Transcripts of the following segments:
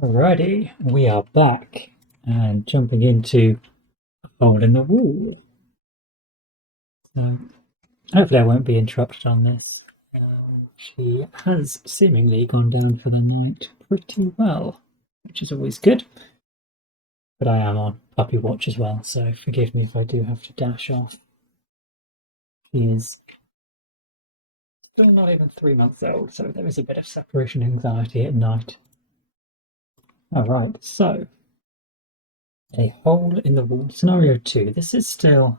Alrighty, we are back and jumping into a hole in the wall. So hopefully I won't be interrupted on this. She has seemingly gone down for the night pretty well, which is always good. But I am on puppy watch as well, so forgive me if I do have to dash off. She is still not even 3 months old, so there is a bit of separation anxiety at night. Alright, so a hole in the wall. Scenario 2. This is still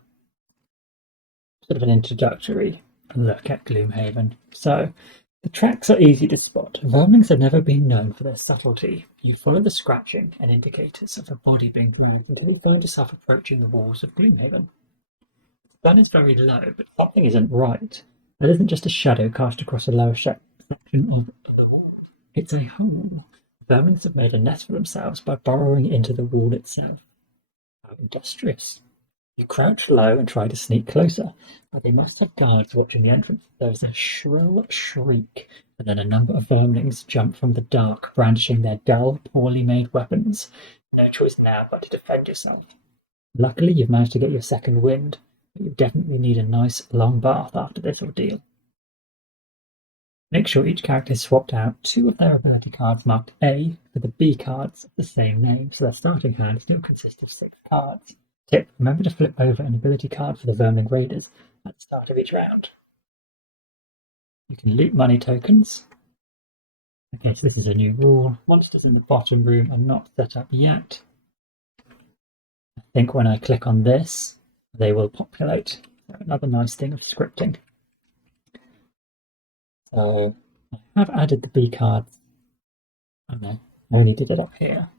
sort of an introductory look at Gloomhaven. So, the tracks are easy to spot. Vermlings have never been known for their subtlety. You follow the scratching and indicators of a body being dragged until you find yourself approaching the walls of Gloomhaven. The sun is very low, but something isn't right. That isn't just a shadow cast across a lower section of the wall. It's a hole. Vermlings have made a nest for themselves by burrowing into the wall itself. How industrious. You crouch low and try to sneak closer, but they must have guards watching the entrance. There is a shrill shriek, and then a number of vermlings jump from the dark, brandishing their dull, poorly made weapons. No choice now but to defend yourself. Luckily, you've managed to get your second wind, but you definitely need a nice, long bath after this ordeal. Make sure each character has swapped out 2 of their ability cards marked A for the B cards of the same name, so their starting hand still consists of 6 cards. Tip: remember to flip over an ability card for the Firmling Raiders at the start of each round. You can loot money tokens. Okay, so this is a new rule. Monsters in the bottom room are not set up yet. I think when I click on this, they will populate. Another nice thing of scripting. So I have added the B cards. Oh no, I only did it up here.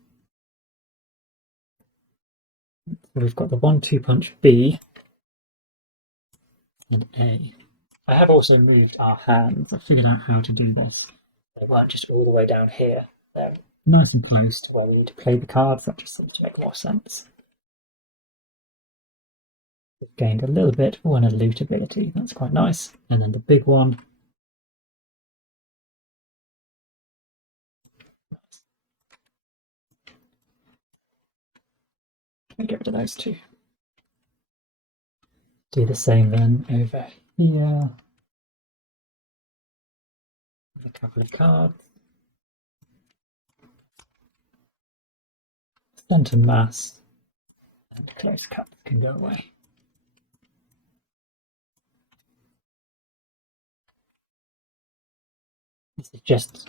So we've got the 1-2 punch B and A. I have also moved our hands. I figured out how to do this. They weren't just all the way down here. They're nice and close to where we need to play the cards. That just seems to make more sense. We've gained a little bit. Oh, and a loot ability. That's quite nice. And then the big one. I'll get rid of those 2. Do the same then over here. A couple of cards. Stun to mass. And close cuts can go away. This is just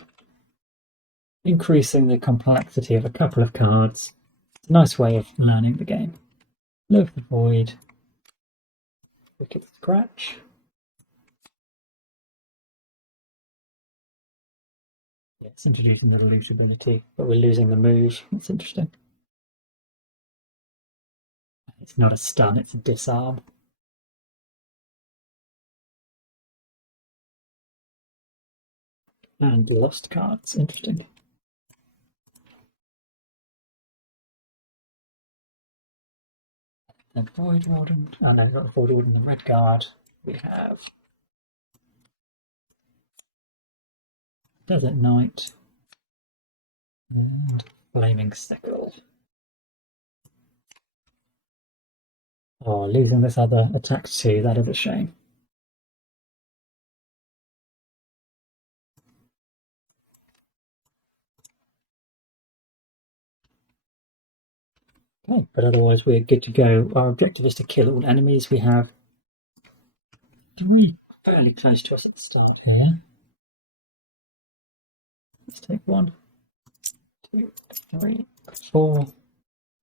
increasing the complexity of a couple of cards. It's a nice way of learning the game. Loaf the Void. Wicked Scratch. Yeah, it's introducing the loot ability, but we're losing the move. That's interesting. It's not a stun, it's a disarm. And lost cards. Interesting. The Void Warden. Oh no, not the Void Warden, the Red Guard. We have Desert Knight and Flaming Sickle. Oh, losing this other attack too, that is a shame. Okay, but otherwise we're good to go. Our objective is to kill all enemies. We have 3 fairly close to us at the start here. Let's take 1, 2, 3, 4.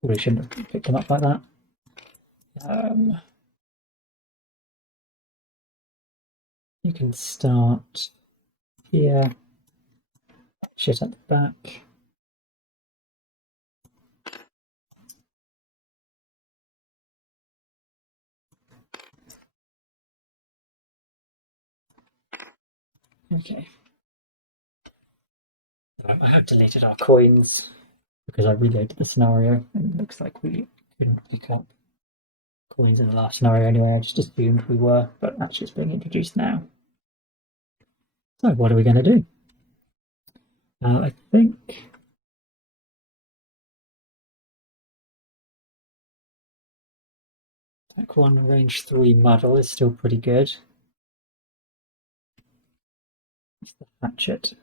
We shouldn't have picked them up like that. You can start here. Shit at the back. Okay. I have deleted our coins because I reloaded the scenario and it looks like we couldn't pick up coins in the last scenario anyway. I just assumed we were, but actually it's being introduced now. So what are we going to do? I think Attack 1, range 3 muddle is still pretty good. It's the hatchet.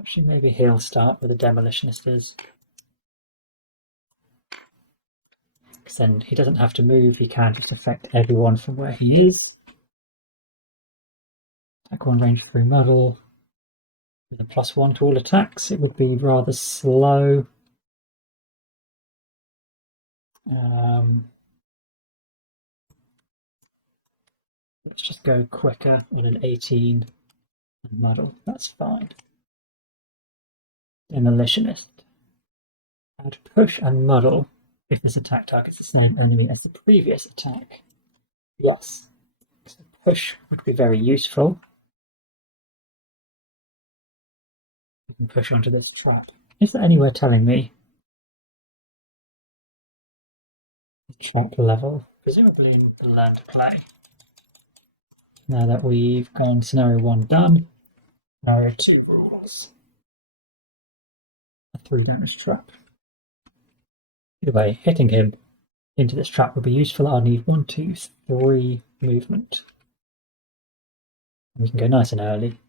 Actually, maybe he'll start with the Demolitionist. Because then he doesn't have to move, he can just affect everyone from where he is. Attack 1, range 3 muddle. With a +1 to all attacks, it would be rather slow. Let's just go quicker on an 18 and muddle. That's fine. Demolitionist. Add push and muddle if this attack targets the same enemy as the previous attack. Yes. So push would be very useful. You can push onto this trap. Is there anywhere telling me the trap level? Presumably in the learn to play. Now that we've gone scenario 1 done, scenario 2 rules. A 3 damage trap. Either way, hitting him into this trap would be useful. I'll need 1, 2, 3 movement. We can go nice and early.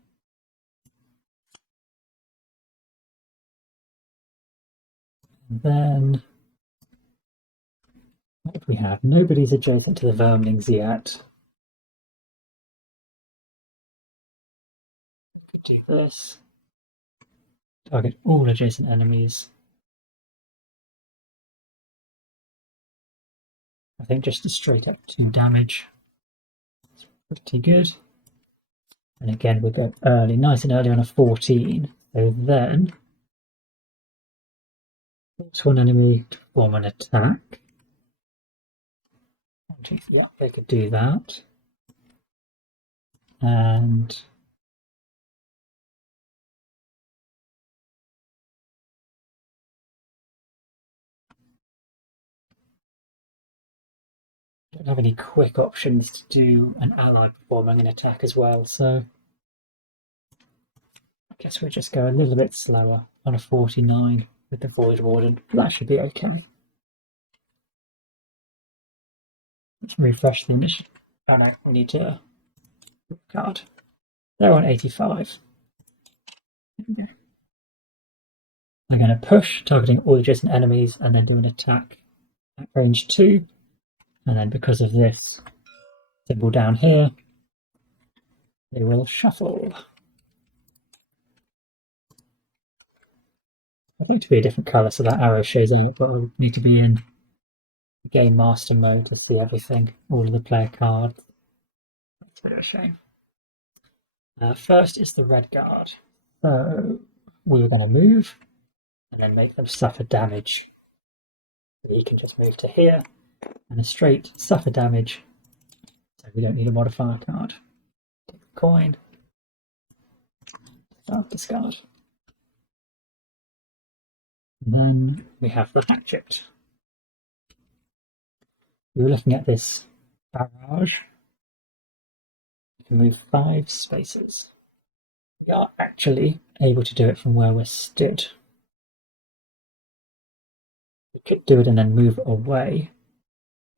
And then what do we have? Nobody's adjacent to the Firmlings yet. We could do this. Target all adjacent enemies. I think just a straight up 2 damage. It's pretty good. And again, we go early, nice and early on a 14. So then, force one enemy to form an attack. They could do that. And don't have any quick options to do an ally performing an attack as well, so I guess we'll just go a little bit slower on a 49 with the Void Warden. That should be okay. Let's refresh the initiative. Oh no, we need to card. They're on 85. They're going to push, targeting all adjacent enemies, and then do an attack at range 2. And then because of this symbol down here, they will shuffle. I'd like to be a different colour so that arrow shows out, but I need to be in Game Master mode to see everything, all of the player cards. That's a bit of a shame. First is the red guard. So we're going to move and then make them suffer damage. So he can just move to here and a straight suffer damage. So we don't need a modifier card. Take the coin. Start discard. And then we have the hatchet. We were looking at this barrage. We can move 5 spaces. We are actually able to do it from where we're stood. We could do it and then move away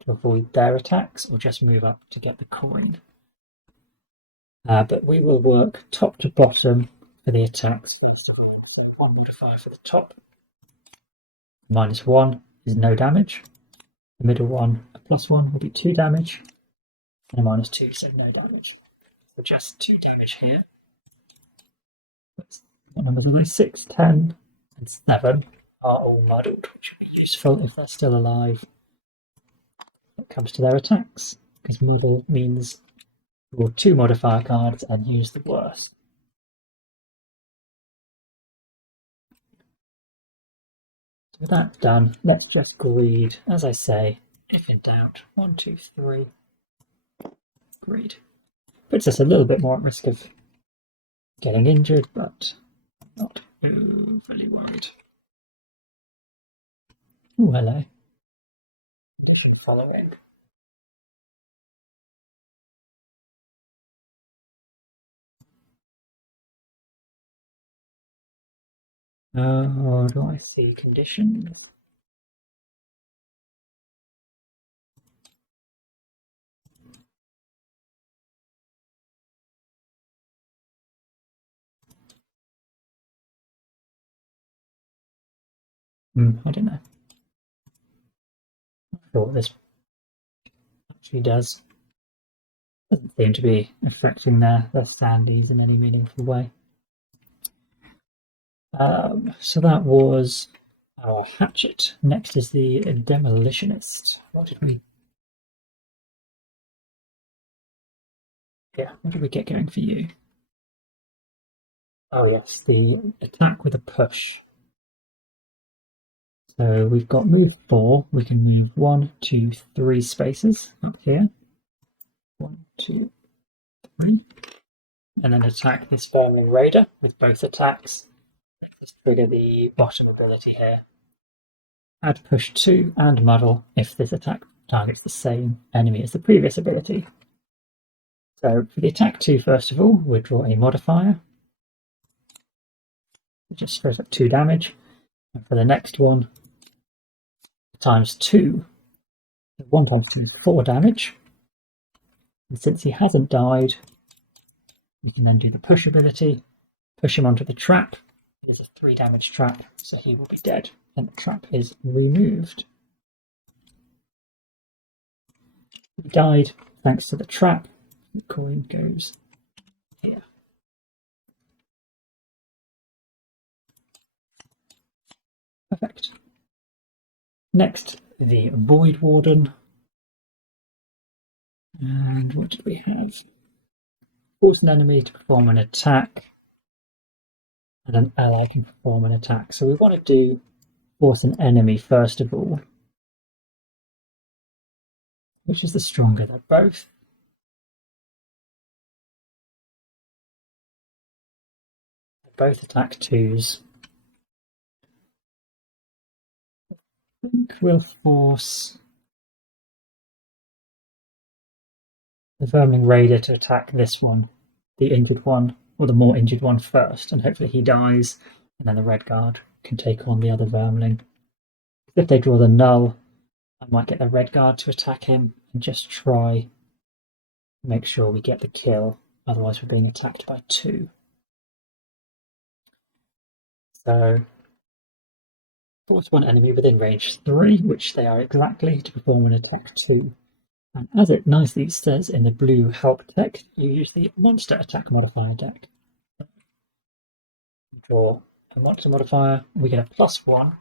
to avoid their attacks, or just move up to get the coin. But we will work top to bottom for the attacks. One modifier for the top. -1 is no damage. The middle one, a +1, will be 2 damage. And a -2, so no damage. So just 2 damage here. What numbers are they? 6, 10, and 7 are all muddled, which would be useful if they're still alive. When it comes to their attacks, because muddle means draw 2 modifier cards and use the worst. So with that done, let's just greed. As I say, if in doubt, 1, 2, 3, greed. Puts us a little bit more at risk of getting injured, but not overly worried. Oh, hello. Following. Do I see conditions? I don't know. Not sure what this actually does. Doesn't seem to be affecting their standees in any meaningful way. So that was our hatchet. Next is the demolitionist. What did we get going for you? Oh yes, the attack with a push. So we've got move 4. We can move 1, 2, 3 spaces up here. 1, 2, 3. And then attack this Firmling Raider with both attacks. Let's trigger the bottom ability here. Add push 2 and muddle if this attack targets the same enemy as the previous ability. So for the attack 2, first of all, we'll draw a modifier. It just throws up 2 damage. And for the next one, times 2, 1 times 2, 4 damage. And since he hasn't died, we can then do the push ability, push him onto the trap. It is a 3 damage trap, so he will be dead, and the trap is removed. He died thanks to the trap. The coin goes here. Perfect. Next, the Void Warden. And what did we have? Force an enemy to perform an attack, and an ally can perform an attack. So we want to do force an enemy first of all. Which is the stronger? They're both. They're both attack 2s. I think we'll force the Firmling Raider to attack this one, the injured one, or the more injured one first, and hopefully he dies, and then the Red Guard can take on the other Vermling. If they draw the null, I might get the Red Guard to attack him and just try to make sure we get the kill, otherwise we're being attacked by 2. So force one enemy within range 3, which they are exactly, to perform an attack 2. And as it nicely says in the blue help text, you use the monster attack modifier deck. Draw a monster modifier, we get a +1.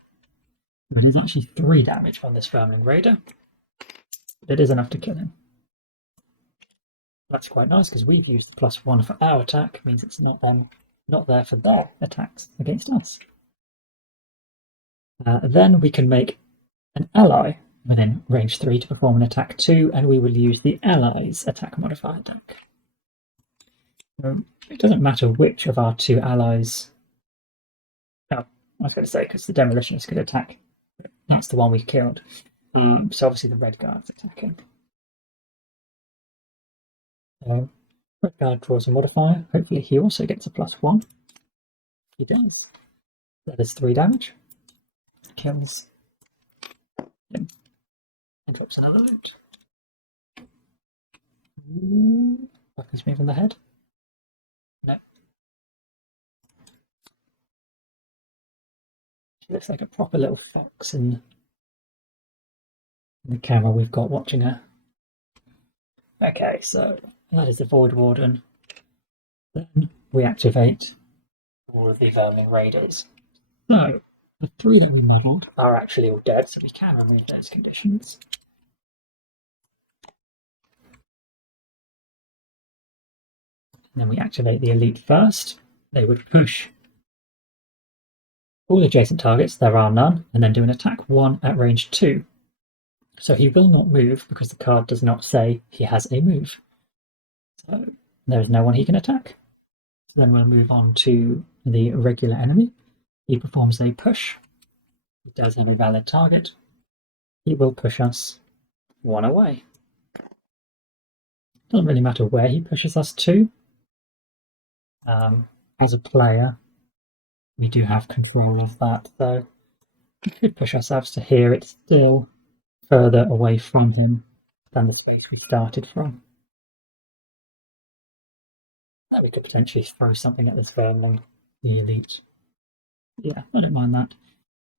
That is actually 3 damage on this Firmling Raider. But it is enough to kill him. That's quite nice because we've used the +1 for our attack, it means it's not there for their attacks against us. Then we can make an ally within range 3 to perform an attack 2, and we will use the allies attack modifier deck. It doesn't matter which of our 2 allies. Oh, I was going to say because the demolitionist could attack. That's the one we killed. So obviously the Red Guard's attacking. Red Guard draws a modifier. Hopefully he also gets a +1. He does. That is 3 damage. Kills him. And drops another loot. Buckles me from the head. No. She looks like a proper little fox in the camera we've got watching her. Okay, so that is the Void Warden. Then we activate all of the Firmling Raiders. So the 3 that we muddled are actually all dead, so we can remove those conditions. And then we activate the elite first. They would push all adjacent targets, there are none, and then do an attack 1 at range 2. So he will not move because the card does not say he has a move. So there is no one he can attack. So then we'll move on to the regular enemy. He performs a push. He does have a valid target. He will push us 1 away. Doesn't really matter where he pushes us to. As a player, we do have control of that, so we could push ourselves to here. It's still further away from him than the space we started from. We could potentially throw something at this Firmling, the elite. Yeah, I don't mind that.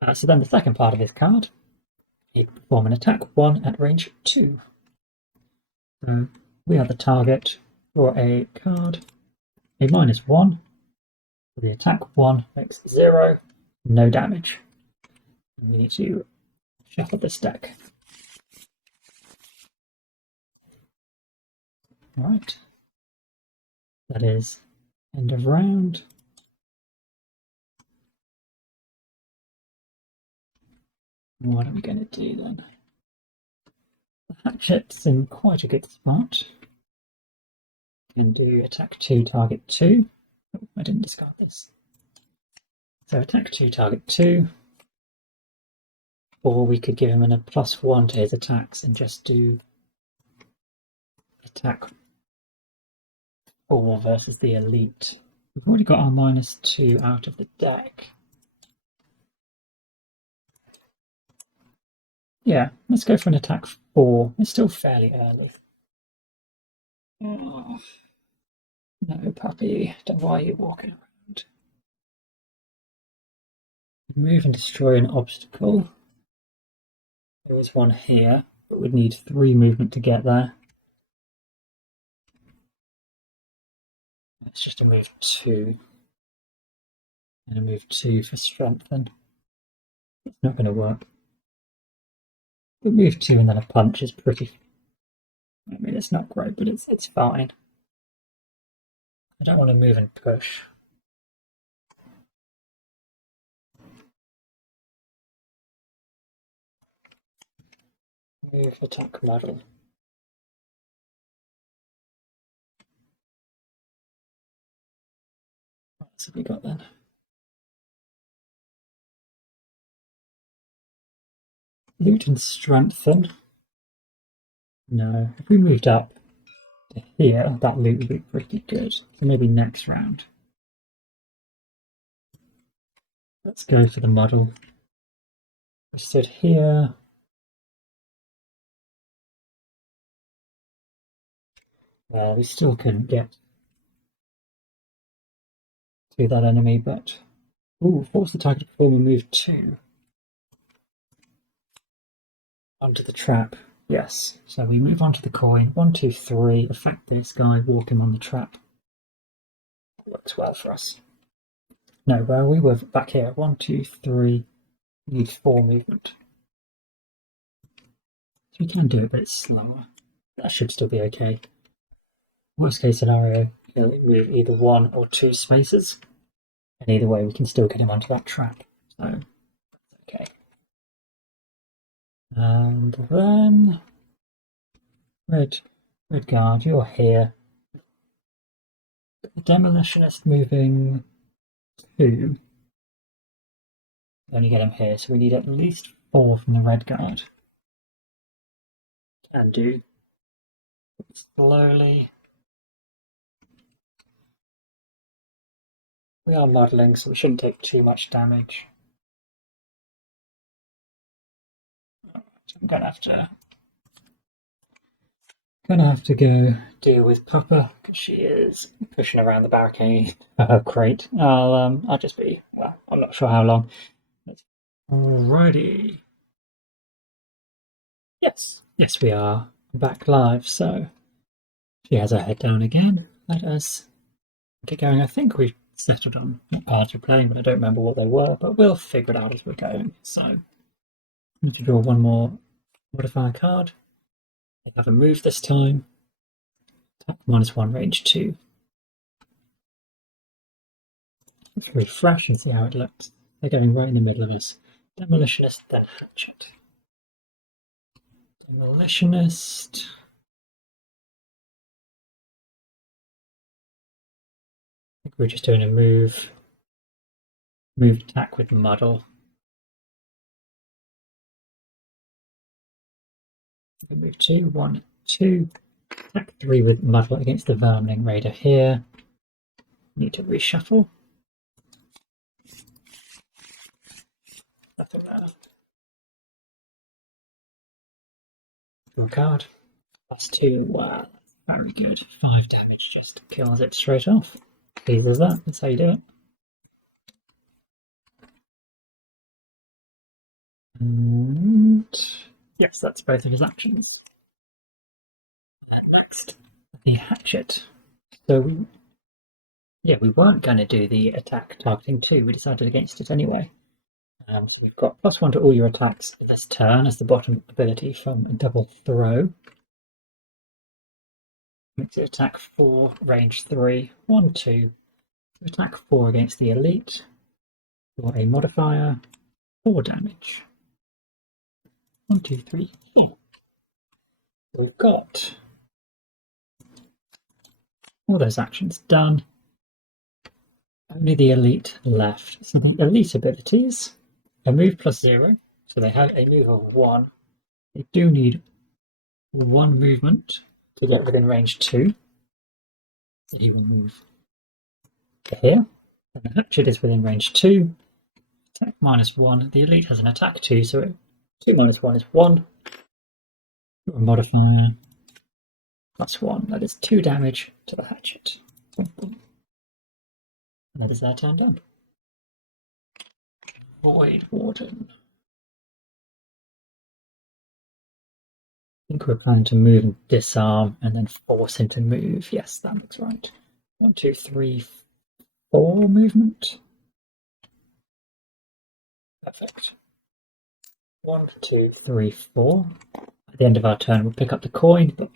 So then the second part of this card, you perform an attack 1 at range 2. So we are the target for a card, a -1. The attack 1 makes 0, no damage. And we need to shuffle this deck. Alright. That is end of round. What are we going to do then? The hatchet's in quite a good spot. Can do attack 2, target 2. Oh, I didn't discard this. So attack 2, target 2. Or we could give him a +1 to his attacks and just do attack 4 versus the elite. We've already got our -2 out of the deck. Yeah, let's go for an attack 4. It's still fairly early. Oh, no, puppy. Don't know why you're walking around. Move and destroy an obstacle. There is one here, but we'd need 3 movement to get there. It's just a move 2. And a move 2 for strengthen. It's not going to work. But move 2 and then a punch is pretty... I mean, it's not great, but it's fine. I don't want to move and push. Move, attack, model. What else have we got then? Loot and strengthen. No, if we moved up to here, that loot would be pretty good. So maybe next round. Let's go for the model. I stood here. We still couldn't get to that enemy, but... Ooh, force the target to perform a move 2. Onto the trap. Yes, so we move on to the coin. 1, 2, 3. Affect this guy, walk him on the trap. Works well for us. No, well, we were back here. 1, 2, 3. We need 4 movement. So we can do it a bit slower. That should still be okay. Worst case scenario, he'll move either 1 or 2 spaces. And either way, we can still get him onto that trap. So, okay. And then... Red guard, you're here. The Demolitionist moving 2. Only get him here, so we need at least 4 from the red guard. Can do. Slowly. We are modelling, so we shouldn't take too much damage. I'm gonna have to go deal with Papa because she is pushing around the barricade. Oh, great! I'll just be well. I'm not sure how long. Alrighty. Yes, we are back live. So she has her head down again. Let us get going. I think we've settled on what cards we're playing, but I don't remember what they were. But we'll figure it out as we're going. So I need to draw one more modifier card. They have a move this time. Attack -1, range 2. Let's refresh and see how it looks. They're going right in the middle of us. Demolitionist, then Hatchet. Demolitionist. I think we're just doing a move attack with Muddle. Move 2, 1, 2. Attack 3 with Muddle against the Firmling Raider here. Need to reshuffle. Nothing there. Draw card. +2. Wow, very good. 5 damage just kills it straight off. Easy as that. That's how you do it. And yes, that's both of his actions. And next, the hatchet. So we weren't going to do the attack targeting 2. We decided against it anyway. So we've got +1 to all your attacks this turn as the bottom ability from a double throw. Makes it attack 4, range 3, 1, 2. Attack 4 against the elite for a modifier 4 damage. 1, 2, 3, 4. So we've got all those actions done. Only the elite left. So the elite abilities are move +0, so they have a move of 1. They do need 1 movement to get within range 2. So he will move to here. And the hatchet is within range 2. Attack -1. The elite has an attack 2, so 2 - 1 is 1. A modifier +1. That is 2 damage to the hatchet. And that is their turn done. Void Warden. I think we're planning to move and disarm and then force him to move. Yes, that looks right. 1, 2, 3, 4 movement. Perfect. 1, 2, 3, 4. At the end of our turn, we'll pick up the coin, but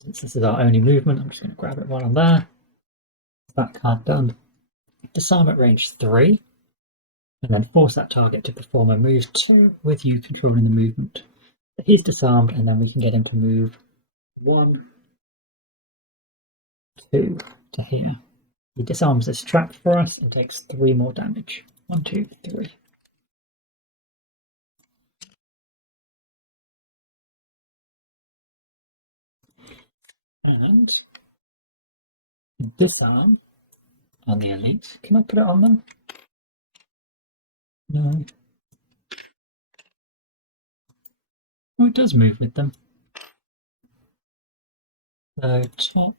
since this is our only movement, I'm just going to grab it while I'm there. That card done. Disarm at range 3, and then force that target to perform a move 2 with you controlling the movement. So he's disarmed, and then we can get him to move 1, 2 to here. He disarms this trap for us and takes 3 more damage. 1, 2, 3. And disarm on the elite. Can I put it on them? No. Oh, it does move with them. So top.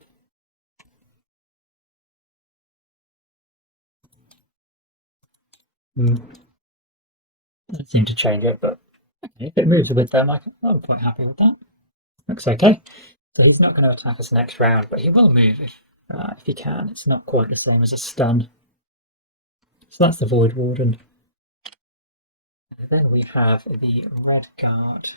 Doesn't seem to change it, but okay, if it moves with them, I'm quite happy with that. Looks okay. So he's not going to attack us next round, but he will move if he can. It's not quite the same as a stun. So that's the Void Warden. And then we have the red guard.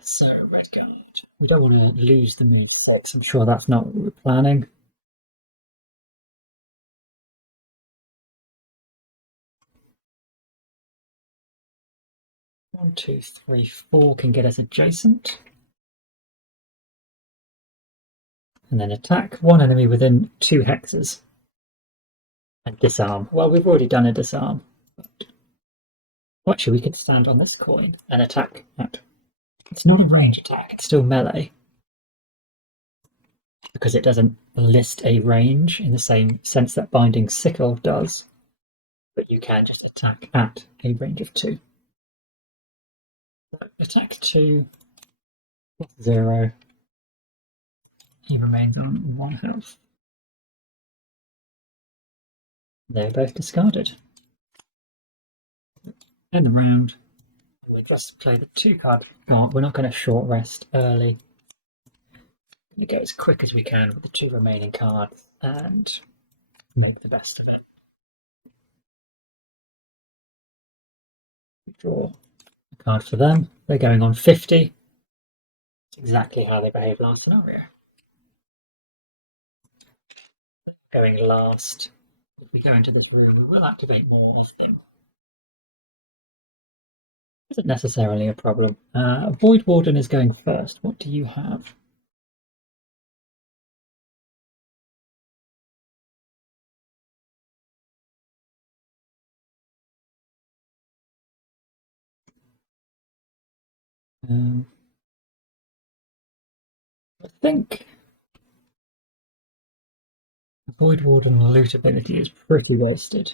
So red guard. We don't want to lose the move 6. I'm sure that's not what we're planning. One, 2, 3, 4 can get us adjacent. And then attack 1 enemy within 2 hexes. And disarm. Well, we've already done a disarm. But... well, actually, we could stand on this coin and attack at... it's not a range attack, it's still melee. Because it doesn't list a range in the same sense that Binding Sickle does. But you can just attack at a range of 2. So attack 2, +0. He remains on 1 health. They're both discarded. End the round. We'll just play the 2 card. Oh, we're not going to short rest early. We go as quick as we can with the 2 remaining cards and make the best of it. We draw a card for them. They're going on 50. It's exactly how they behaved last scenario. Going last. If we go into this room, we'll activate more of them. Isn't necessarily a problem. Void Warden is going first. What do you have? I think the Void Warden loot ability is pretty wasted.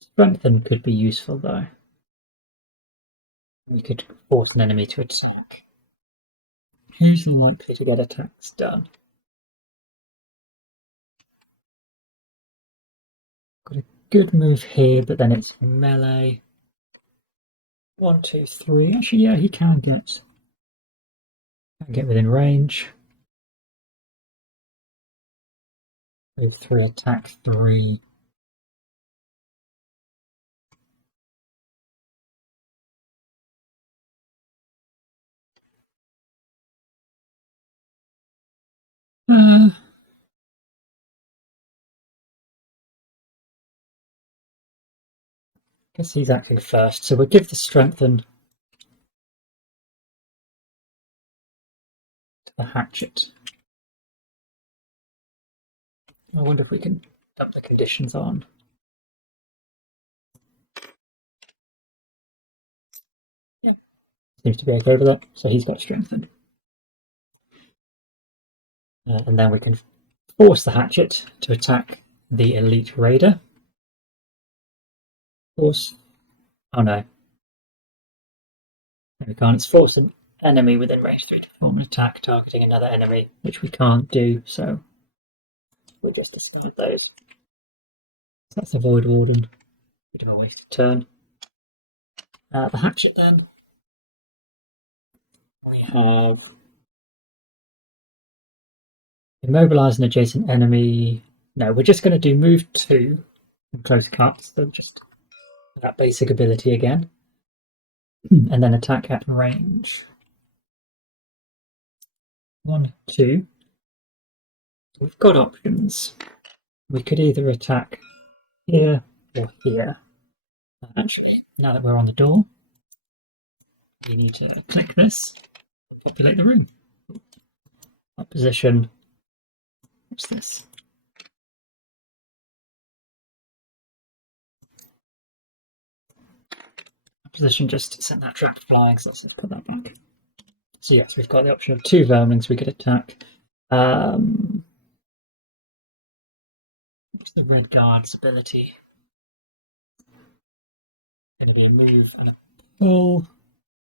Strengthen could be useful though. We could force an enemy to attack. Who's likely to get attacks done? Got a good move here, but then it's melee. 1, 2, 3. Actually, yeah, he can get within range. Move 3, attack 3. Guess he's acting first, so we'll give the strengthen to the hatchet. I wonder if we can dump the conditions on. Yeah, seems to be okay with that, so he's got strengthen. And then we can force the hatchet to attack the elite raider. Force. Oh no. We can't. It's force an enemy within range 3 to perform an attack targeting another enemy, which we can't do, so we'll just discard those. So that's a Void Warden. Bit of a wasted turn. The hatchet then. We have immobilize an adjacent enemy. No, we're just going to do move 2 and close cuts, so just that basic ability again. And then attack at range. 1, 2. We've got options. We could either attack here or here. Actually, now that we're on the door, we need to click this, populate the room. Opposition. What's this? Opposition just sent that trap flying, so let's just put that back. So yes, we've got the option of 2 vermlings we could attack. What's the red guard's ability? Going to be a move and a pull.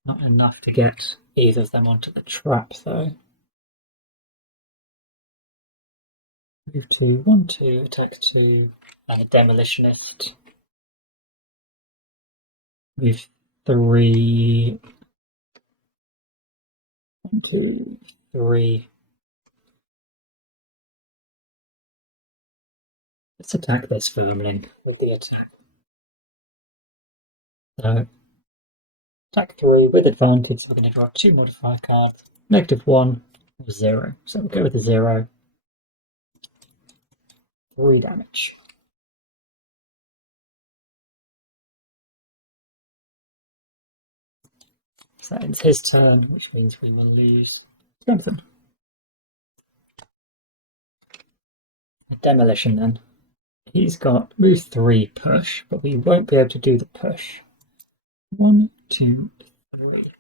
Not enough to get either of them onto the trap though. Move 2, 1, 2, attack 2, and a demolitionist. Move 3, 1, 2, 3. Let's attack this firmling with the attack. So, attack 3 with advantage, so we're going to draw 2 modifier cards. -1 or 0. So we'll go with the 0. 3 damage. So that ends his turn, which means we will lose strengthen. A demolition then. He's got move 3 push, but we won't be able to do the push. 1, 2, 3.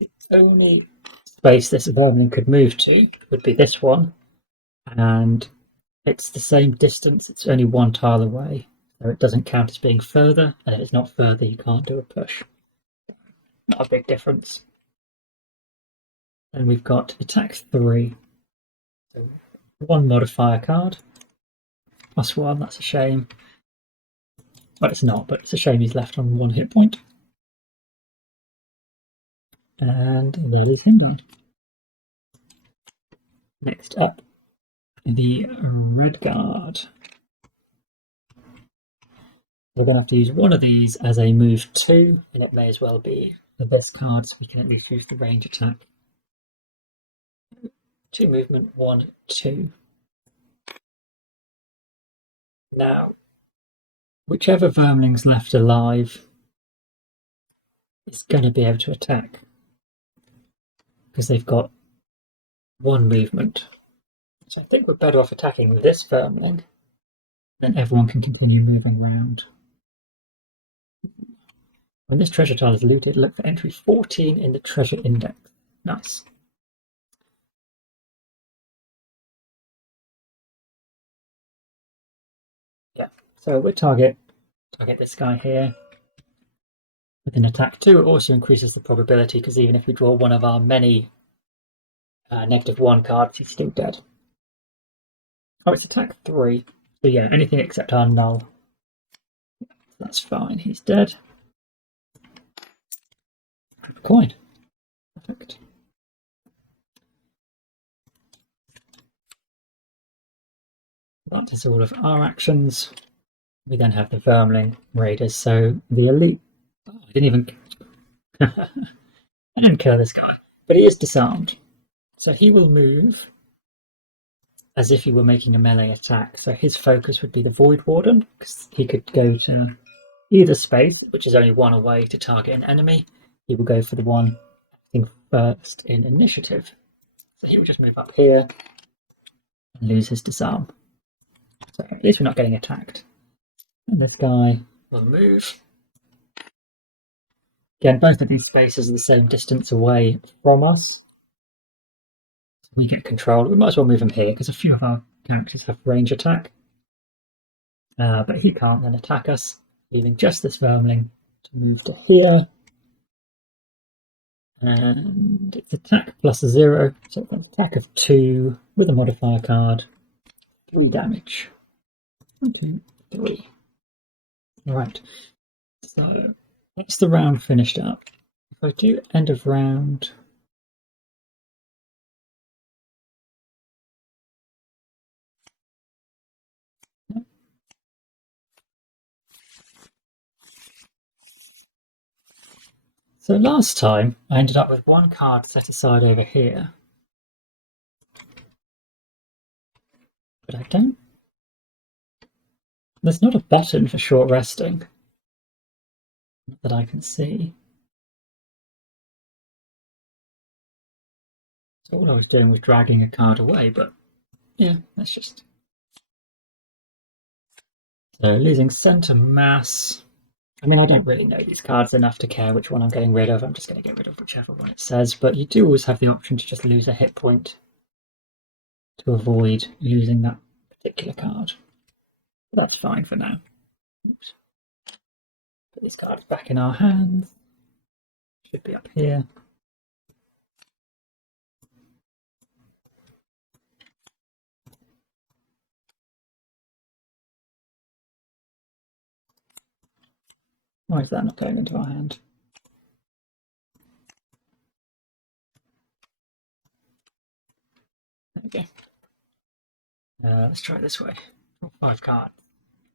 The only space this vermin could move to would be this one, and it's the same distance, it's only 1 tile away, so it doesn't count as being further, and if it's not further, you can't do a push. Not a big difference. Then we've got attack 3. So 1 modifier card. +1, that's a shame. Well, it's not, but it's a shame he's left on 1 hit point. And there is him now. Next up, the red guard. We're going to have to use one of these as a move 2, and it may as well be the best card, so we can at least use the range attack. 2 movement, 1, 2. Now, whichever vermling's left alive is going to be able to attack, because they've got 1 movement. So I think we're better off attacking this vermling, then everyone can continue moving around. When this treasure tile is looted, look for entry 14 in the treasure index. Nice. Yeah, so we'll target this guy here. With an attack 2, it also increases the probability, because even if we draw one of our many -1 cards, he's still dead. Oh, it's attack 3. So yeah, anything except our null. That's fine, he's dead. Coin. Perfect. That is all of our actions. We then have the Firmling Raiders, so the elite. Oh, I didn't even. I didn't kill this guy, but he is disarmed. So he will move as if he were making a melee attack. So his focus would be the Void Warden, because he could go to either space, which is only one away to target an enemy. He will go for the one acting first in initiative. So he will just move up here and lose his disarm. So at least we're not getting attacked. And this guy will move. Again, both of these spaces are the same distance away from us. So we get control. We might as well move him here, because a few of our characters have range attack. But he can't then attack us, leaving just this Vermling to move to here. And it's attack +0, so it's an attack of 2 with a modifier card, 3 damage. 1, 2, 3. Alright, so that's the round finished up. If I do end of round. So last time I ended up with 1 card set aside over here. But I don't. There's not a button for short resting that I can see. So all I was doing was dragging a card away, but yeah, that's just. So losing center mass. I mean, I don't really know these cards enough to care which one I'm getting rid of. I'm just going to get rid of whichever one it says, but you do always have the option to just lose a hit point to avoid losing that particular card. But that's fine for now. Oops. Put these cards back in our hands. Should be up here. Why is that not going into our hand? There we go. Let's try it this way. 5 cards.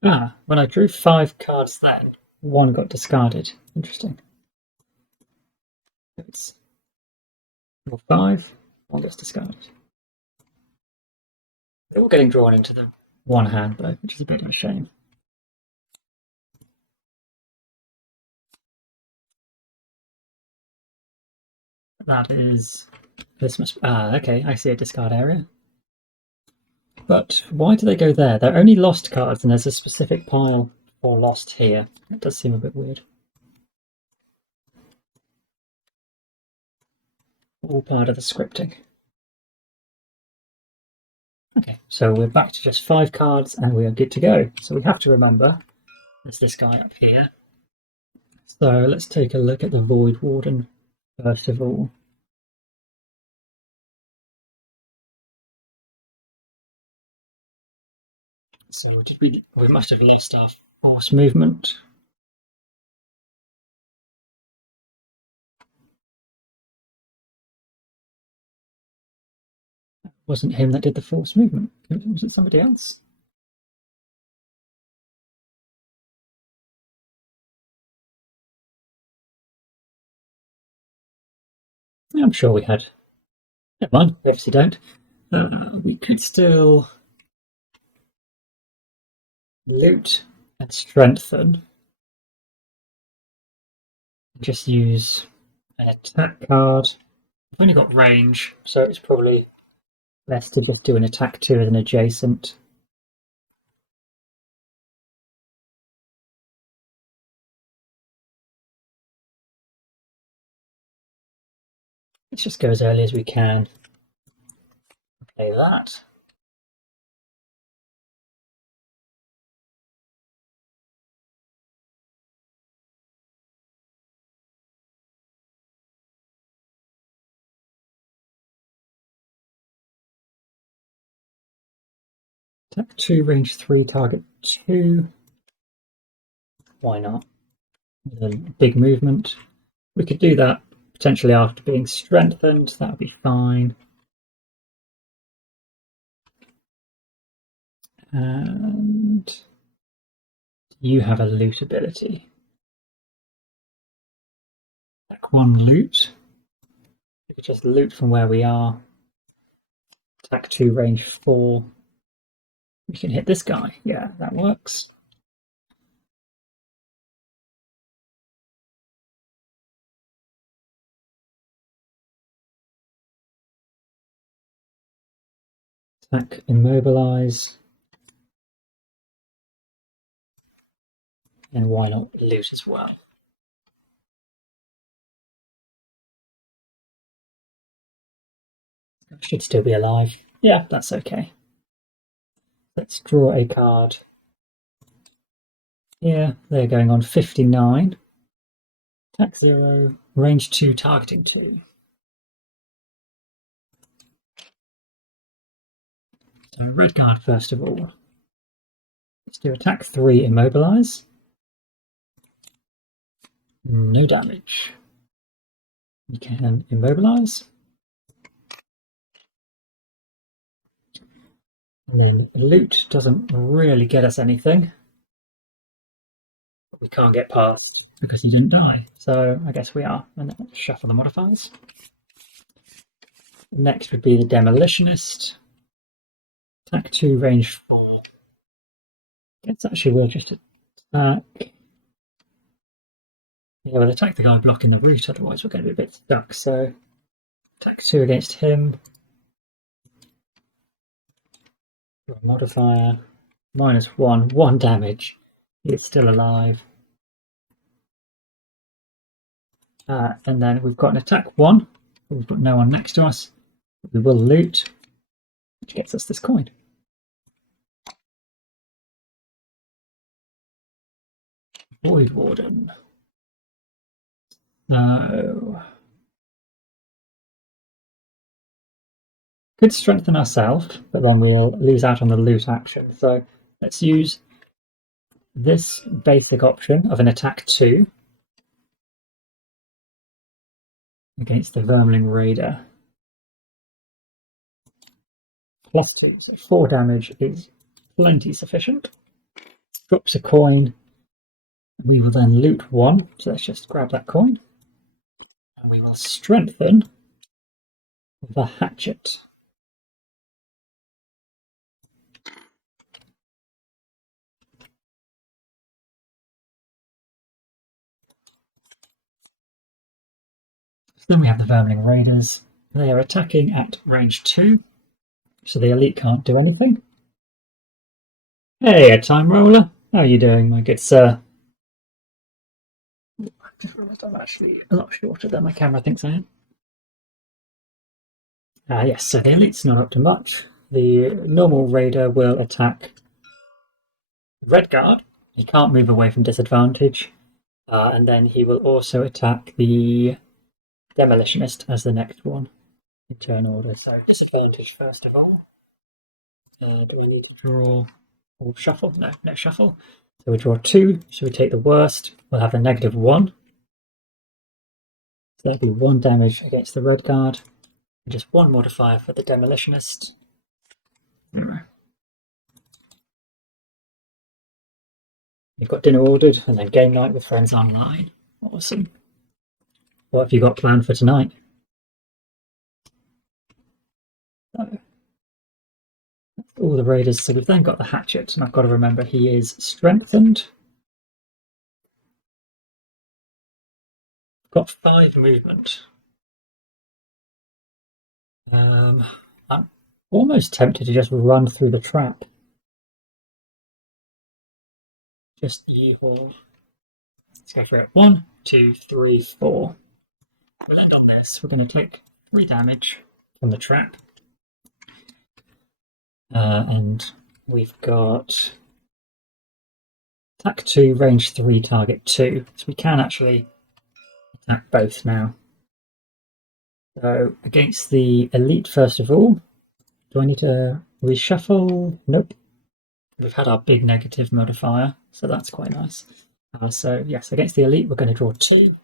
Ah, when I drew 5 cards then, 1 got discarded. Interesting. If it's 5, 1 gets discarded. They're all getting drawn into the one hand though, which is a bit of a shame. That is. This must. Ah, okay, I see a discard area. But why do they go there? They're only lost cards, and there's a specific pile for lost here. It does seem a bit weird. All part of the scripting. Okay, so we're back to just 5 cards, and we are good to go. So we have to remember there's this guy up here. So let's take a look at the Void Warden first of all. So we must have lost our force movement. It wasn't him that did the force movement. Was it somebody else? I'm sure we had. Never mind, we obviously don't. We could still loot and strengthen. Just use an attack card. I've only got range, so it's probably best to just do an attack 2 as an adjacent. Let's just go as early as we can. Play that. Attack 2, range 3, target 2. Why not? With a big movement. We could do that potentially after being strengthened. That would be fine. And you have a loot ability. Attack 1, loot. We could just loot from where we are. Attack 2, range 4. We can hit this guy. Yeah, that works. Attack, immobilize. And why not loot as well? Should still be alive. Yeah, that's okay. Let's draw a card. Yeah, they're going on 59. Attack 0, range 2, targeting 2. So red guard first of all. Let's do attack 3, immobilize. No damage. We can immobilize. I mean, loot doesn't really get us anything. We can't get past because he didn't die. So I guess we are. And then let's shuffle the modifiers. Next would be the Demolitionist. Attack 2, range 4. It's actually worth just attack. Yeah, we'll attack the guy blocking the route, otherwise we're going to be a bit stuck. So attack 2 against him. Modifier. -1, 1 damage. He's still alive. And then we've got an attack 1. We've got no one next to us. We will loot, which gets us this coin. Void Warden. So could strengthen ourselves, but then we'll lose out on the loot action. So let's use this basic option of an attack 2 against the Firmling Raider. +2, so 4 damage is plenty sufficient. Drops a coin. We will then loot 1, so let's just grab that coin. And we will strengthen the hatchet. So then we have the Firmling Raiders. They are attacking at range 2, so the elite can't do anything. Hey, a time roller. How are you doing, my good sir? I just realised I'm actually a lot shorter than my camera thinks I am. Yes, so the elite's not up to much. The normal raider will attack red guard. He can't move away from disadvantage. And then he will also attack the Demolitionist as the next one in turn order. So disadvantage first of all. And we need to draw or shuffle. No shuffle. So we draw 2, so we take the worst. We'll have a -1. So that'll be 1 damage against the red guard. And just 1 modifier for the Demolitionist. 0. You've got dinner ordered and then game night with friends online. Awesome. What have you got planned for tonight? So, all the raiders. So we've then got the hatchet, and I've got to remember he is strengthened. Got 5 movement. I'm almost tempted to just run through the trap. Just evil. Let's go for it. 1, 2, 3, 4. We'll end on this. We're going to take 3 damage from the trap. And we've got attack 2, range 3, target 2. So we can actually attack both now. So against the elite, first of all, do I need to reshuffle? Nope. We've had our big negative modifier, so that's quite nice. So yes, against the elite, we're going to draw 2.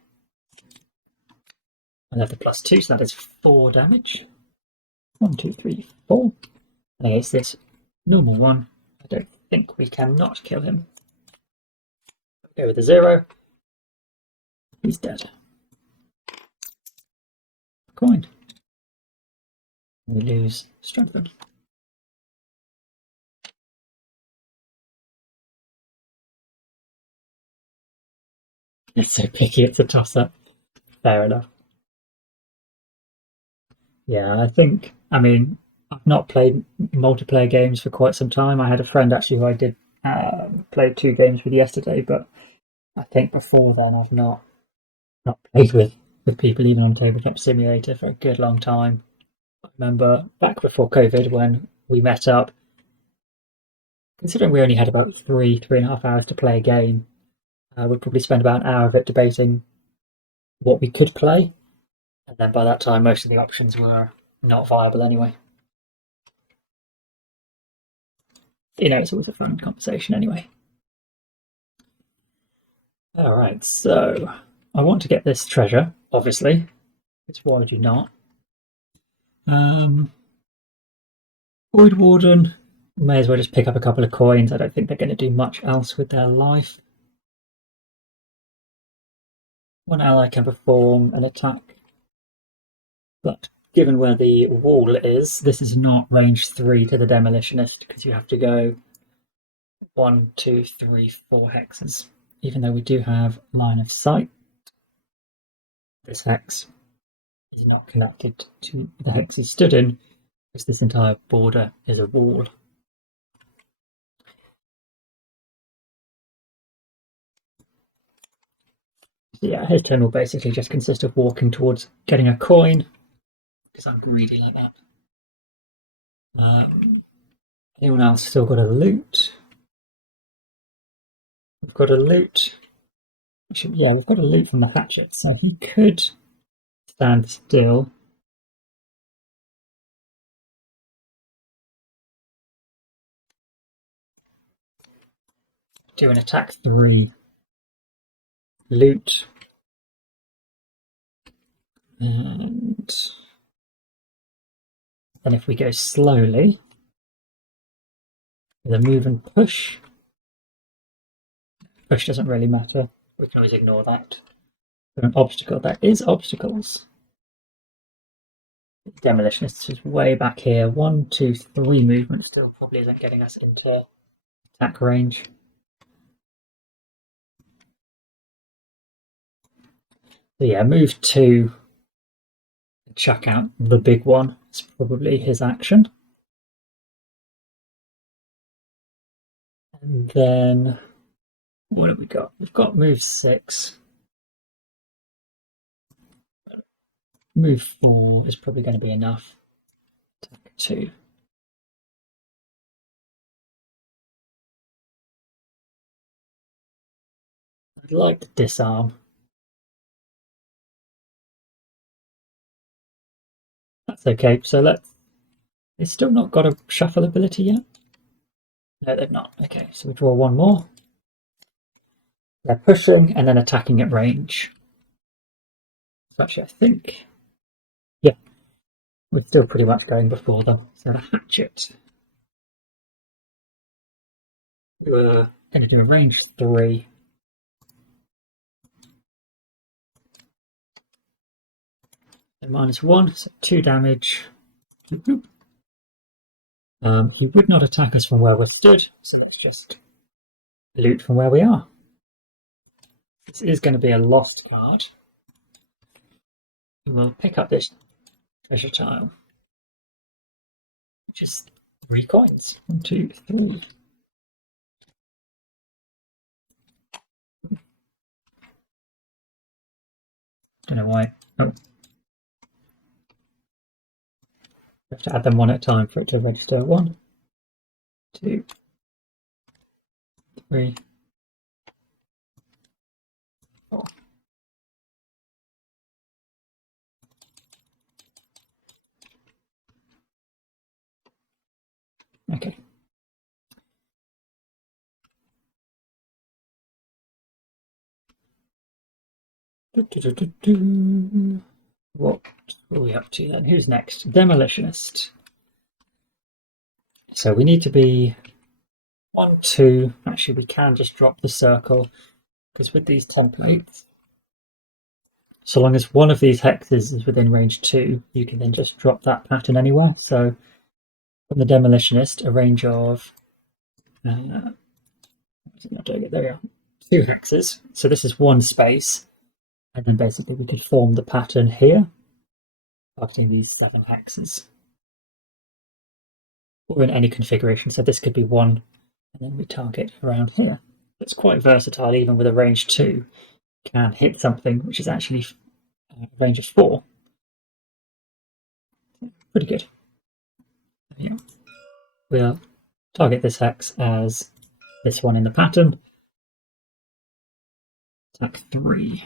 And have the +2, so that is 4 damage. 1, 2, 3, 4. And against this normal one, I don't think we cannot kill him. Go with a 0. He's dead. Coin. We lose strengthen. It's so picky, it's a toss-up. Fair enough. Yeah, I mean, I've not played multiplayer games for quite some time. I had a friend actually who I did play 2 games with yesterday, but I think before then I've not played with people even on Tabletop Simulator for a good long time. I remember back before COVID when we met up, considering we only had about 3.5 hours to play a game, we'd probably spend about an hour of it debating what we could play. And then by that time, most of the options were not viable anyway. It's always a fun conversation anyway. Alright, so I want to get this treasure, obviously. It's why would you not? Void Warden, may as well just pick up a couple of coins. I don't think they're going to do much else with their life. One ally can perform an attack, but given where the wall is, this is not range 3 to the Demolitionist, because you have to go 1, 2, 3, 4 hexes. Even though we do have line of sight, this hex is not connected to the hex he stood in, because this entire border is a wall. So yeah, his turn will basically just consist of walking towards getting a coin, because I'm greedy like that. Anyone else still got a loot? We've got a loot. Yeah, we've got a loot from the hatchet, so he could stand still. Do an attack 3. Loot. And then if we go slowly, with a move and push. Push doesn't really matter. We can always ignore that. For an obstacle, there is obstacles. Demolitionist is way back here. 1, 2, 3 movement still probably isn't getting us into attack range. So yeah, move 2. Chuck out the big one. It's probably his action. And then what have we got? We've got move 6. Move 4 is probably going to be enough. Attack 2. I'd like to disarm. That's okay. So it's still not got a shuffle ability yet. No, they've not. Okay, so we draw 1 more. They're pushing and then attacking at range. So actually, I think, yeah, we're still pretty much going before them. So the hatchet. We were going to do a range 3. And -1, so 2 damage. He would not attack us from where we're stood, so let's just loot from where we are. This is going to be a lost card. We'll pick up this treasure tile, which is 3 coins. 1, 2, 3. Don't know why. Oh. We have to add them one at a time for it to register. 1, 2, 3, 4. Okay. What are we up to then? Who's next? Demolitionist. So we need to be 1, 2. Actually, we can just drop the circle because with these templates, so long as one of these hexes is within range 2, you can then just drop that pattern anywhere. So from the Demolitionist, a range of not doing it. There we are. 2 hexes. So this is one space, and then basically we could form the pattern here, targeting these 7 hexes, or in any configuration. So this could be 1, and then we target around here. It's quite versatile, even with a range 2. Can hit something which is actually a range of 4. Pretty good. Yeah. We'll target this hex as this one in the pattern. Attack 3.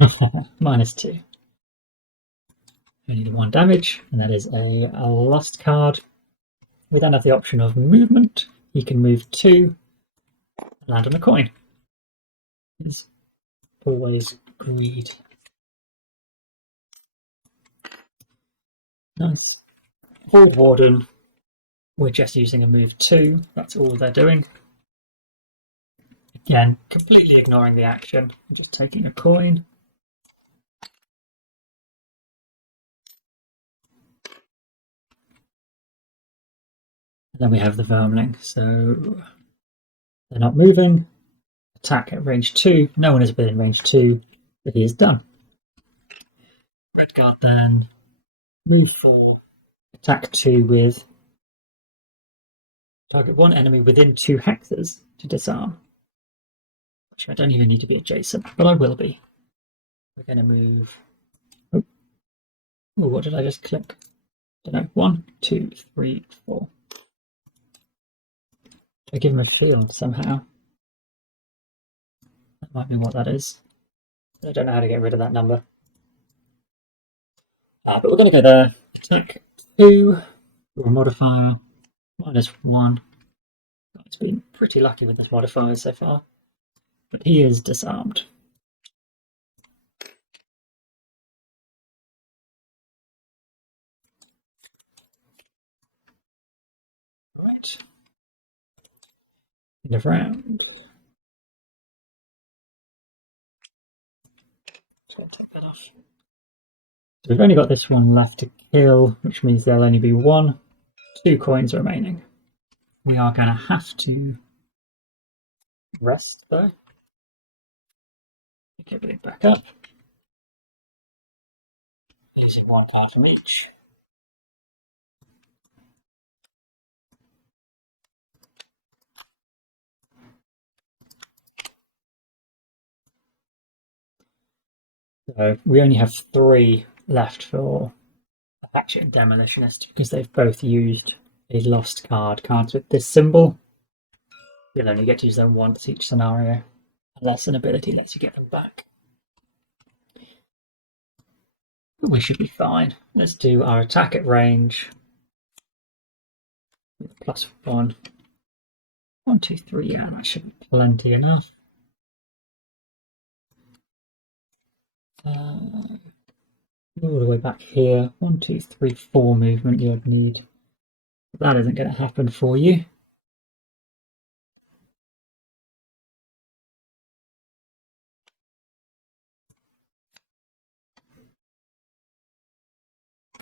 -2. Only the 1 damage, and that is a lost card. We then have the option of movement. You can move 2 and land on a coin. It's always greed. Nice. Void Warden, we're just using a move 2. That's all they're doing. Again, completely ignoring the action. I'm just taking a coin. And then we have the Firmling. So they're not moving. Attack at range 2. No one is within range 2, but he is done. Red guard then. Move 4. Attack 2 with target 1 enemy within 2 hexes to disarm. Actually, I don't even need to be adjacent, but I will be. We're going to move. Oh, what did I just click? I don't know. 1, 2, 3, 4. I give him a shield somehow. That might be what that is. I don't know how to get rid of that number. But we're going to go there. Attack 2. Or modifier. -1. It's been pretty lucky with this modifier so far. But he is disarmed. Right. End of round. Just going to take that off. So we've only got this one left to kill, which means there'll only be 1, 2 coins remaining. We are going to have to rest though. Pick everything back up. Using 1 card from each. So we only have 3 left for the Hatchet and Demolitionist because they've both used a lost card. Cards with this symbol. You'll only get to use them once each scenario, unless an ability lets you get them back. But we should be fine. Let's do our attack at range. +1. 1, 2, 3. Yeah, that should be plenty enough. All the way back here. 1, 2, 3, 4 movement you would need. That isn't going to happen for you.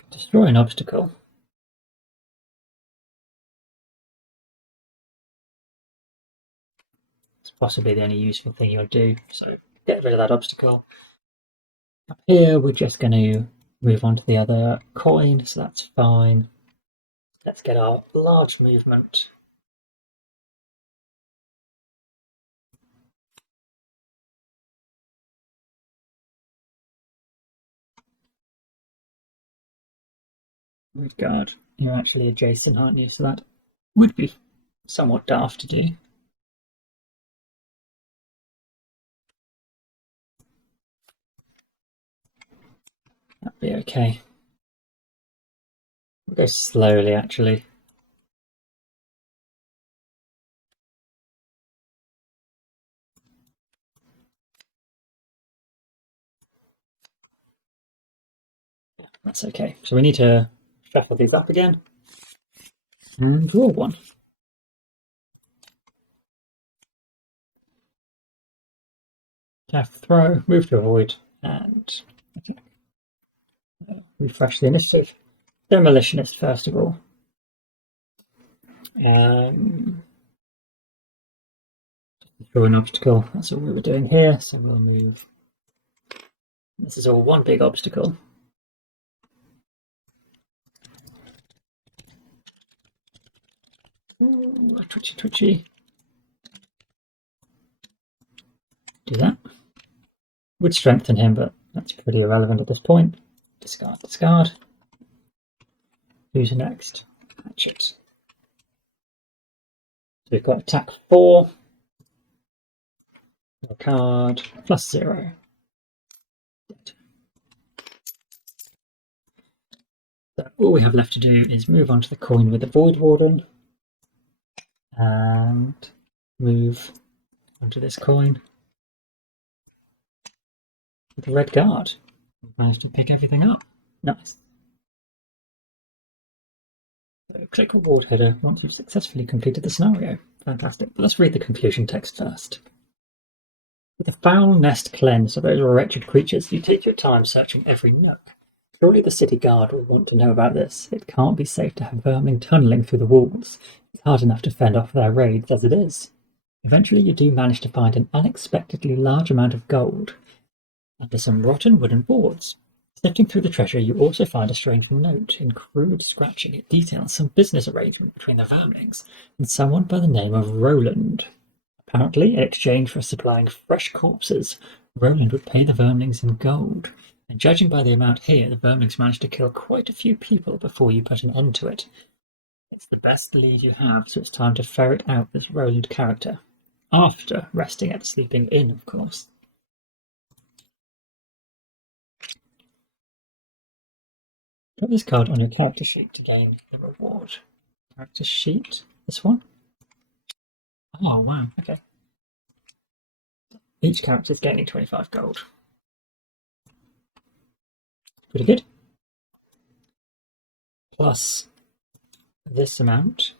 Destroy an obstacle. It's possibly the only useful thing you'll do. So get rid of that obstacle. Up here, we're just going to move on to the other coin, so that's fine. Let's get our large movement. Wood guard, you're actually adjacent, aren't you? So that would be somewhat daft to do. That'd be okay. We'll go slowly, actually. That's okay. So we need to shuffle these up again and draw one. Cast throw, move to avoid, and refresh the initiative. Demolitionist first of all. Draw an obstacle. That's what we were doing here. So we'll move. This is all one big obstacle. Ooh, twitchy. Do that. Would strengthen him, but that's pretty irrelevant at this point. Discard. Who's next? Hatchet. So we've got attack 4. A card +0. So all we have left to do is move on to the coin with the Void Warden and move onto this coin with the red card. I have to pick everything up. Nice. So click reward header once you've successfully completed the scenario. Fantastic. But let's read the conclusion text first. With the foul nest cleansed of those wretched creatures, you take your time searching every nook. Surely the city guard will want to know about this. It can't be safe to have vermin tunneling through the walls. It's hard enough to fend off their raids as it is. Eventually you do manage to find an unexpectedly large amount of gold under some rotten wooden boards. Sifting through the treasure, you also find a strange note in crude scratching. It details some business arrangement between the Vermlings and someone by the name of Roland. Apparently, in exchange for supplying fresh corpses, Roland would pay the Vermlings in gold. And judging by the amount here, the Vermlings managed to kill quite a few people before you put an end to it. It's the best lead you have, so it's time to ferret out this Roland character. After resting at the Sleeping Inn, of course. Put this card on your character sheet to gain the reward. Character sheet? This one? Oh, wow, okay. Each character is gaining 25 gold. Pretty good. Plus this amount.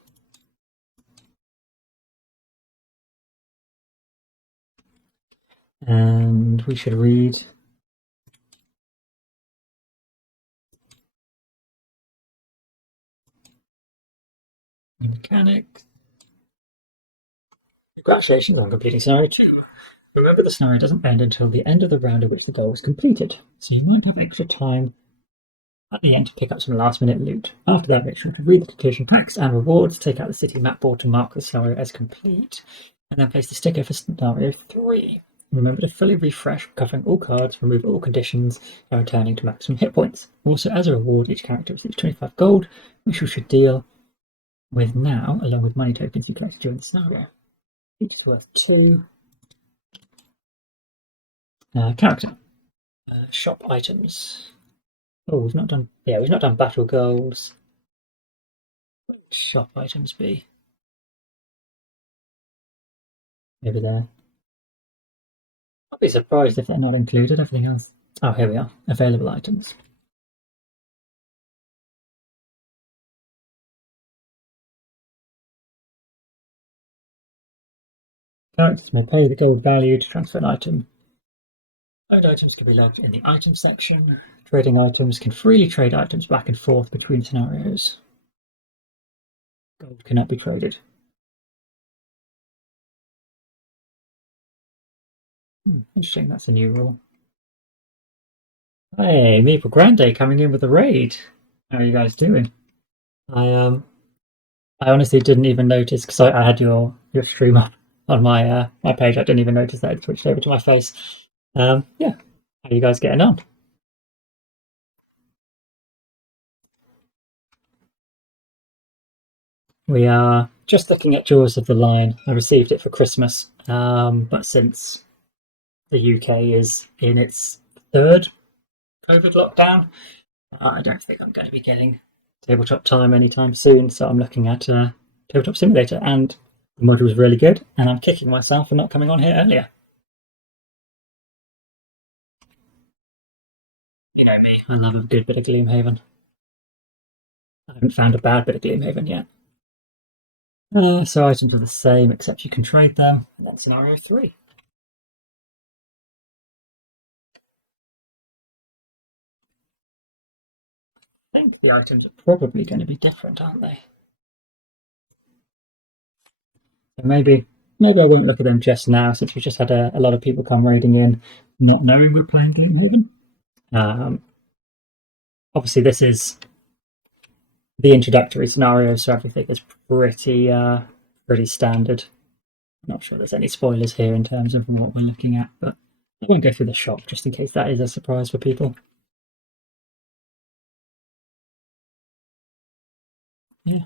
And we should read the mechanics. Congratulations on completing scenario 2. Remember, the scenario doesn't end until the end of the round at which the goal was completed, so you might have extra time at the end to pick up some last-minute loot. After that, make sure to read the conclusion packs and rewards, take out the city map board to mark the scenario as complete, and then place the sticker for scenario 3. Remember to fully refresh, covering all cards, remove all conditions, and returning to maximum hit points. Also, as a reward, each character receives 25 gold, which you should deal with now, along with money tokens you collected during the scenario. Each is worth 2. Character. Shop items. Oh, we've not done. Yeah, we've not done battle goals. What would shop items be? Maybe there. I'll be surprised if they're not included. Everything else. Oh, here we are. Available items. Characters may pay the gold value to transfer an item. Owned items can be logged in the item section. Trading items can freely trade items back and forth between scenarios. Gold cannot be traded. Interesting, that's a new rule. Hey, Meeple Grande coming in with a raid. How are you guys doing? I honestly didn't even notice because I had your stream up on my my page. I didn't even notice that it switched over to my face. Yeah, how are you guys getting on? We are just looking at Jaws of the Lion. I received it for Christmas, but since the UK is in its 3rd COVID lockdown, I don't think I'm going to be getting tabletop time anytime soon. So I'm looking at Tabletop Simulator, and the module is really good, and I'm kicking myself for not coming on here earlier. You know me, I love a good bit of Gloomhaven. I haven't found a bad bit of Gloomhaven yet. So items are the same, except you can trade them. And then scenario 3. I think the items are probably going to be different, aren't they? So maybe I won't look at them just now, since we've just had a lot of people come raiding in, not knowing we're playing Gloomhaven. Obviously, this is the introductory scenario, so everything is pretty standard. I'm not sure there's any spoilers here in terms of what we're looking at, but I won't go through the shop just in case that is a surprise for people. Yeah,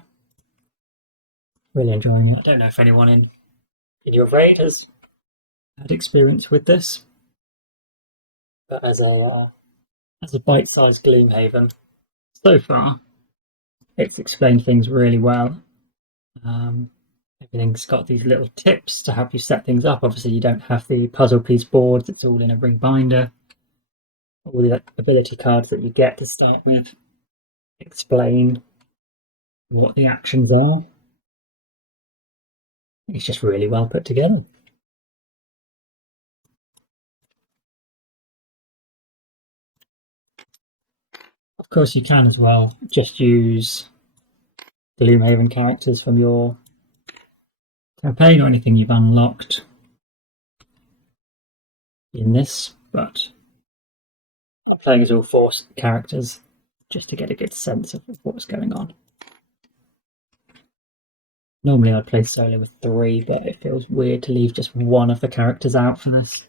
really enjoying it. I don't know if anyone in your raid has had experience with this, but as a bite-sized Gloomhaven, so far it's explained things really well. Everything's got these little tips to help you set things up. Obviously, you don't have the puzzle piece boards; it's all in a ring binder. All the ability cards that you get to start with explain what the actions are. It's just really well put together. Of course, you can as well just use Gloomhaven characters from your campaign or anything you've unlocked in this, but I'm playing as all 4 characters just to get a good sense of what's going on. Normally I'd play solo with 3, but it feels weird to leave just one of the characters out for this.